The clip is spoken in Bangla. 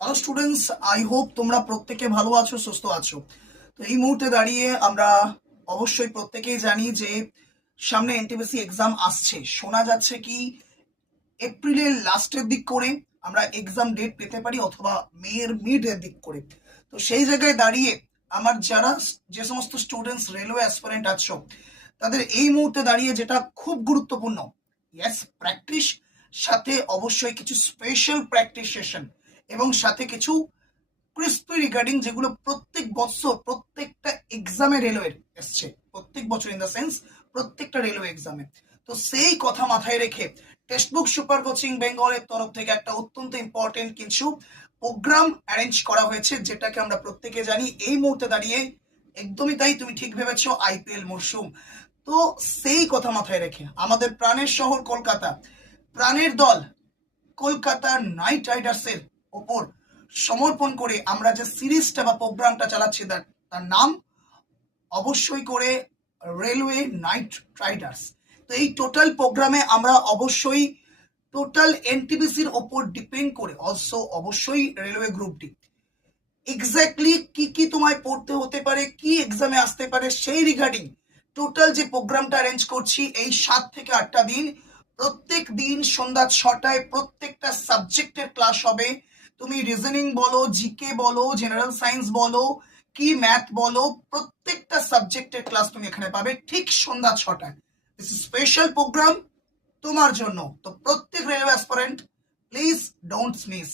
হ্যালো স্টুডেন্টস, আই হোপ তোমরা প্রত্যেকে ভালো আছো, সুস্থ আছো। তো এই মুহূর্তে দাঁড়িয়ে আমরা অবশ্যই প্রত্যেকেই জানি যে সামনে এনটিপিসি এক্সাম আসছে। শোনা যাচ্ছে কি এপ্রিলের লাস্টের দিক করে আমরা এক্সাম ডেট পেতে পারি, অথবা মেয়ের মিডের দিক করে। তো সেই জায়গায় দাঁড়িয়ে আমার যে সমস্ত স্টুডেন্টস রেলওয়ে অ্যাসপিরেন্ট আছো, তাদের এই মুহূর্তে দাঁড়িয়ে যেটা খুব গুরুত্বপূর্ণ, ইয়েস, প্র্যাকটিস, সাথে অবশ্যই কিছু স্পেশাল প্র্যাকটিস সেশন এবং সাথে কিছু ক্রিস্পি রিগার্ডিং, যেগুলো প্রত্যেক বছর প্রত্যেকটা এক্সামে রেলওয়ের এসছে, প্রত্যেক বছর ইন দ্য সেন্স প্রত্যেকটা রেলওয়ে এক্সামে। তো সেই কথা মাথায় রেখে টেক্সটবুক সুপার কোচিং বেঙ্গলের তরফ থেকে একটা অত্যন্ত ইম্পর্টেন্ট কিছু প্রোগ্রাম অ্যারেঞ্জ করা হয়েছে, যেটাকে আমরা প্রত্যেকে জানি এই মুহূর্তে দাঁড়িয়ে একদমই তাই, তুমি ঠিক ভেবেছো, আইপিএল মরশুম। তো সেই কথা মাথায় রেখে আমাদের প্রাণের শহর কলকাতা, প্রাণের দল কলকাতা নাইট রাইডার্সের ওপর সমর্পণ করে আমরা যে সিরিজটা বা প্রোগ্রামটা চালাচ্ছি, তার নাম অবশ্যই করে রেলওয়ে নাইট রাইডার্স। তো এই টোটাল প্রোগ্রামে আমরা অবশ্যই টোটাল এনটিপিসির ওপর ডিপেন্ড করে অলসো অবশ্যই রেলওয়ে গ্রুপটি এক্স্যাক্টলি কি কি তোমায় পড়তে হতে পারে, কি এক্সামে আসতে পারে, সেই রিগার্ডিং টোটাল যে প্রোগ্রামটা অ্যারেঞ্জ করছি এই 7 থেকে 8টা দিন, প্রত্যেক দিন সন্ধ্যা 6টায় প্রত্যেকটা সাবজেক্টের ক্লাস হবে। তুমি রিজনিং বলো, জিকে বলো, জেনারেল সায়েন্স বলো, কি ম্যাথ বলো, প্রত্যেকটা সাবজেক্টের ক্লাস তুমি এখানে পাবে ঠিক সন্ধ্যা 6টায়। দিস স্পেশাল প্রোগ্রাম তোমার জন্য। তো প্রত্যেক railway aspirant, please don't miss.